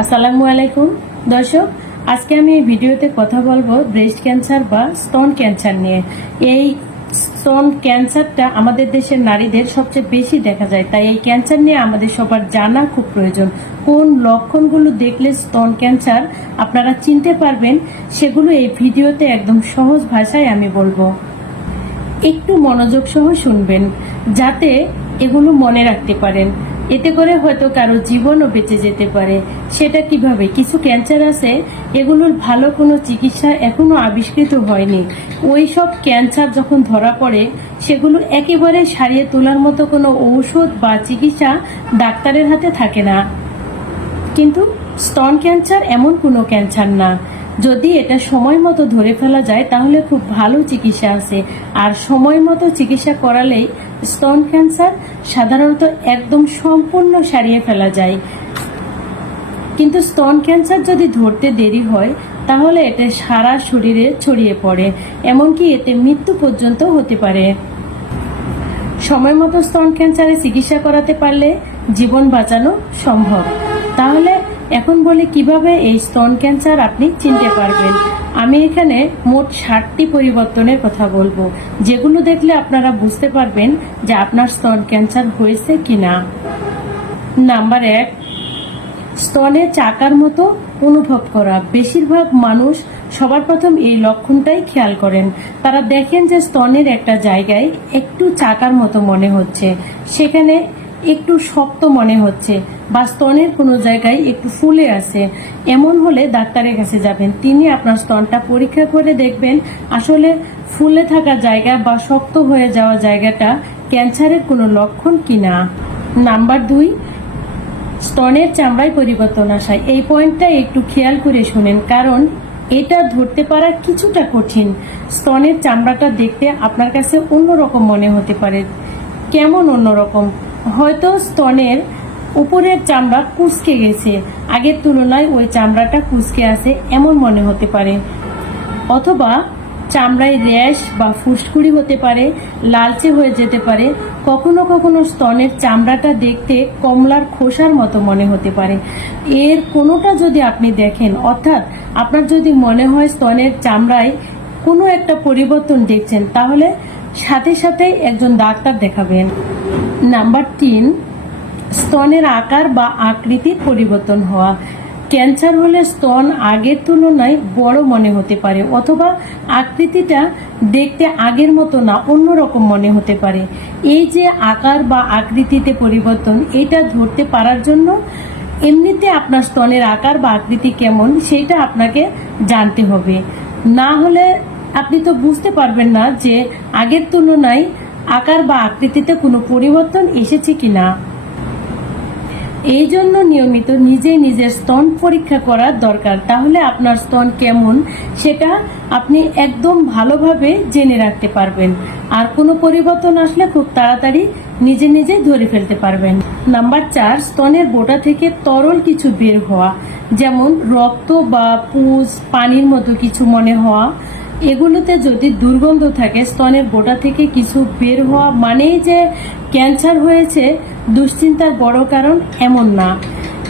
আসসালামু আলাইকুম। দর্শক, আজকে আমি এই ভিডিওতে কথা বলব ব্রেস্ট ক্যান্সার বা স্তন ক্যান্সার নিয়ে। এই স্তন ক্যান্সারটা আমাদের দেশের নারীদের সবচেয়ে বেশি দেখা যায়। তাই এই ক্যান্সার নিয়ে আমাদের সবার জানা খুব প্রয়োজন। কোন লক্ষণগুলো দেখলে স্তন ক্যান্সার আপনারা চিনতে পারবেন, সেগুলো এই ভিডিওতে একদম সহজ ভাষায় আমি বলব। একটু মনোযোগ সহ শুনবেন, যাতে এগুলো মনে রাখতে পারেন। এতে করে হয়তো কারও জীবনও বেঁচে যেতে পারে। সেটা কীভাবে? কিছু ক্যান্সার আছে, এগুলোর ভালো কোনো চিকিৎসা এখনও আবিষ্কৃত হয়নি। ওই সব ক্যান্সার যখন ধরা পড়ে, সেগুলো একেবারে সারিয়ে তোলার মতো কোনো ঔষধ বা চিকিৎসা ডাক্তারের হাতে থাকে না। কিন্তু স্তন ক্যান্সার এমন কোনো ক্যান্সার না। যদি এটা সময় মতো ধরে ফেলা যায়, তাহলে খুব ভালো চিকিৎসা আছে। আর সময় মতো চিকিৎসা করালেই স্তন ক্যান্সার সাধারণত একদম সম্পূর্ণ সারিয়ে ফেলা যায়। কিন্তু স্তন ক্যান্সার যদি ধরতে দেরি হয়, তাহলে এটা সারা শরীরে ছড়িয়ে পড়ে, এমনকি এতে মৃত্যু পর্যন্ত হতে পারে। সময় মতো স্তন ক্যান্সারে চিকিৎসা করাতে পারলে জীবন বাঁচানো সম্ভব। তাহলে এখন বলি কীভাবে এই স্তন ক্যান্সার আপনি চিনতে পারবেন। আমি এখানে মোট ষাটটি পরিবর্তনের কথা বলব, যেগুলো দেখলে আপনারা বুঝতে পারবেন যে আপনার স্তন ক্যান্সার হয়েছে কি না নাম্বার এক, স্তনে চাকার মতো অনুভব করা। বেশিরভাগ মানুষ সবার প্রথম এই লক্ষণটাই খেয়াল করেন। তারা দেখেন যে স্তনের একটা জায়গায় একটু চাকার মতো মনে হচ্ছে। সেখানে একটু শক্ত মনে হচ্ছে। বা স্তনের কোনো জায়গায় একটু ফুলে আছে। এমন হলে ডাক্তারের কাছে যাবেন। তিনি আপনার স্তনটা পরীক্ষা করে দেখবেন। আসলে ফুলে থাকা জায়গা বা শক্ত হয়ে যাওয়া জায়গাটা ক্যান্সারের কোনো লক্ষণ কিনা? নাম্বার দুই, স্তনের চামড়ায় পরিবর্তন আসায় এই পয়েন্টটা একটু খেয়াল করে শুনেন, কারণ এটা ধরতে পারা কিছুটা কঠিন। স্তনের চামড়াটা দেখতে আপনার কাছে অন্যরকম মনে হতে পারে। কেমন অন্যরকম? হয়তো স্তনের উপরের চামড়া কুচকে গেছে। আগের তুলনায় ওই চামড়াটা কুচকে আছে এমন মনে হতে পারে। অথবা চামড়ায় র্যাশ বা ফুসকুড়ি হতে পারে, লালচে হয়ে যেতে পারে। কখনো কখনো স্তনের চামড়াটা দেখতে কমলার খোসার মতো মনে হতে পারে। এর কোনোটা যদি আপনি দেখেন, অর্থাৎ আপনার যদি মনে হয় স্তনের চামড়ায় কোনো একটা পরিবর্তন দেখছেন, তাহলে সাথে সাথে একজন ডাক্তার দেখাবেন। নাম্বার তিন, স্তনের আকার বা আকৃতির পরিবর্তন হওয়া। ক্যান্সার হলে স্তন আগের তুলনায় বড় মনে হতে পারে, অথবা আকৃতিটা দেখতে আগের মতো না, অন্যরকম মনে হতে পারে। এই যে আকার বা আকৃতিতে পরিবর্তন, এটা ধরতে পারার জন্য এমনিতে আপনার স্তনের আকার বা আকৃতি কেমন সেটা আপনাকে জানতে হবে। না হলে আপনি তো বুঝতে পারবেন না যে আগের তুলনায় আকার বা আকৃতিতে কোনো পরিবর্তন এসেছে কিনা। এই জন্য নিয়মিত নিজে নিজের স্তন পরীক্ষা করার দরকার। তাহলে আপনার স্তন কেমন সেটা আপনি একদম ভালোভাবে জেনে রাখতে পারবেন। আর কোনো পরিবর্তন আসলে খুব তাড়াতাড়ি নিজে নিজে ধরে ফেলতে পারবেন। নাম্বার চার, স্তনের বোটা থেকে তরল কিছু বের হওয়া। যেমন রক্ত বা পুজ, পানির মতো কিছু মনে হওয়া। এগুলোতে যদি দুর্গন্ধ থাকে, স্তনের গোটা থেকে কিছু বের হওয়া মানেই যে ক্যান্সার হয়েছে, দুশ্চিন্তার বড় কারণ এমন না।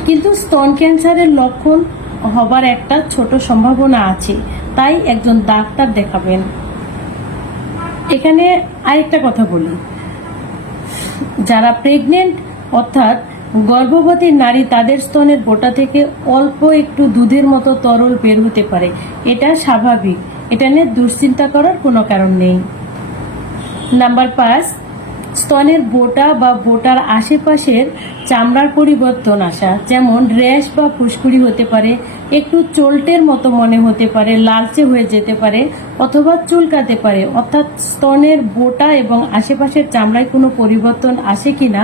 কিন্তু স্তন ক্যান্সারের লক্ষণ হবার একটা ছোট সম্ভাবনা আছে, তাই একজন ডাক্তার দেখাবেন। এখানে আরেকটা কথা বলি। যারা প্রেগনেন্ট অর্থাৎ গর্ভবতী নারী, তাদের স্তনের বোটা থেকে অল্প একটু দুধের মতো তরল বের হতে পারে। এটা স্বাভাবিক। এটা নিয়ে দুশ্চিন্তা করার কোনো কারণ নেই। নাম্বার পাঁচ, স্তনের বোটা বা বোটার আশেপাশের চামড়ার পরিবর্তন আসা, যেমন র্যাশ বা ফুসকুড়ি হতে পারে, একটু চোল্টের মতো মনে হতে পারে, লালচে হয়ে যেতে পারে অথবা চুলকাতে পারে। অর্থাৎ স্তনের বোটা এবং আশেপাশের চামড়ায় কোনো পরিবর্তন আসে কি না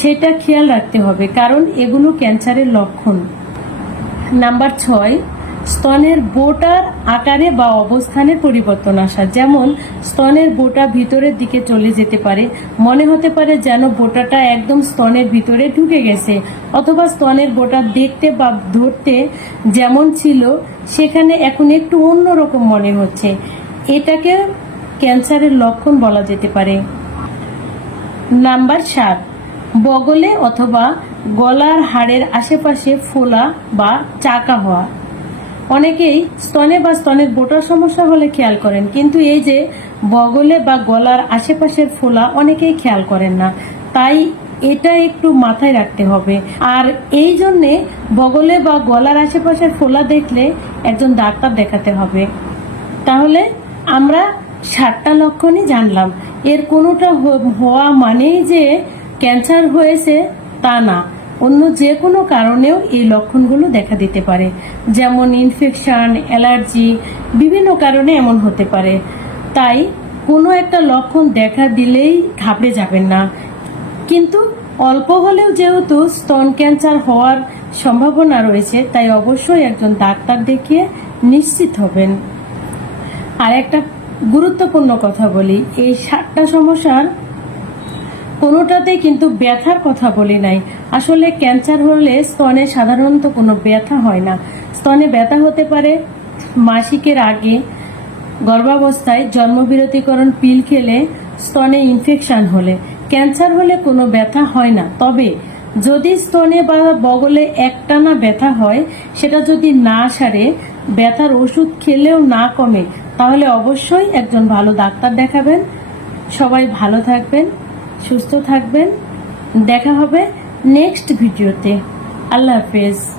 সেটা খেয়াল রাখতে হবে, কারণ এগুলো ক্যান্সারের লক্ষণ। নাম্বার ছয় স্তনের বোটার আকারে বা অবস্থানের পরিবর্তন আসা। যেমন, স্তনের বোটা ভিতরের দিকে চলে যেতে পারে। মনে হতে পারে যেন বোটাটা একদম স্তনের ভিতরে ঢুকে গেছে। অথবা স্তনের বোটা দেখতে বা ধরতে যেমন ছিল, সেখানে এখন একটু অন্যরকম মনে হচ্ছে। এটাকে ক্যান্সারের লক্ষণ বলা যেতে পারে। নাম্বার সাত, বগলে অথবা গলার হাড়ের আশেপাশে ফোলা বা চাকা হওয়া। অনেকেই স্তনে বা স্তনের বোটার সমস্যা হলে খেয়াল করেন, কিন্তু এই যে বগলে বা গলার আশেপাশের ফোলা অনেকেই খেয়াল করেন না। তাই এটা একটু মাথায় রাখতে হবে। আর এই জন্যে বগলে বা গলার আশেপাশের ফোলা দেখলে একজন ডাক্তার দেখাতে হবে। তাহলে আমরা সাতটা লক্ষণই জানলাম। এর কোনোটা হওয়া মানেই যে ক্যান্সার হয়েছে তা না। অন্য যে কোনো কারণেও এই লক্ষণগুলো দেখা দিতে পারে, যেমন ইনফেকশান অ্যালার্জি বিভিন্ন কারণে এমন হতে পারে। তাই কোনো একটা লক্ষণ দেখা দিলেই ঘাবড়ে যাবেন না। কিন্তু অল্প হলেও যেহেতু স্তন ক্যান্সার হওয়ার সম্ভাবনা রয়েছে, তাই অবশ্যই একজন ডাক্তার দেখিয়ে নিশ্চিত হবেন। আর একটা গুরুত্বপূর্ণ কথা বলি, এই সাতটা সমস্যার কোনোটাতে কিন্তু ব্যথার কথা বলি নাই। আসলে ক্যান্সার হলে স্তনে সাধারণত কোনো ব্যথা হয় না। স্তনে ব্যথা হতে পারে মাসিকের আগে, গর্ভাবস্থায়, জন্মবিরতিকরণ পিল খেলে স্তনে ইনফেকশন হলে। ক্যান্সার হলে কোনো ব্যথা হয় না। তবে যদি স্তনে বা বগলে একটানা ব্যথা হয়, সেটা যদি না সারে, ব্যথার ওষুধ খেলেও না কমে, তাহলে অবশ্যই একজন ভালো ডাক্তার দেখাবেন। সবাই ভালো থাকবেন। সুস্থ থাকবেন। দেখা হবে নেক্সট ভিডিওতে। আল্লাহ হাফেজ।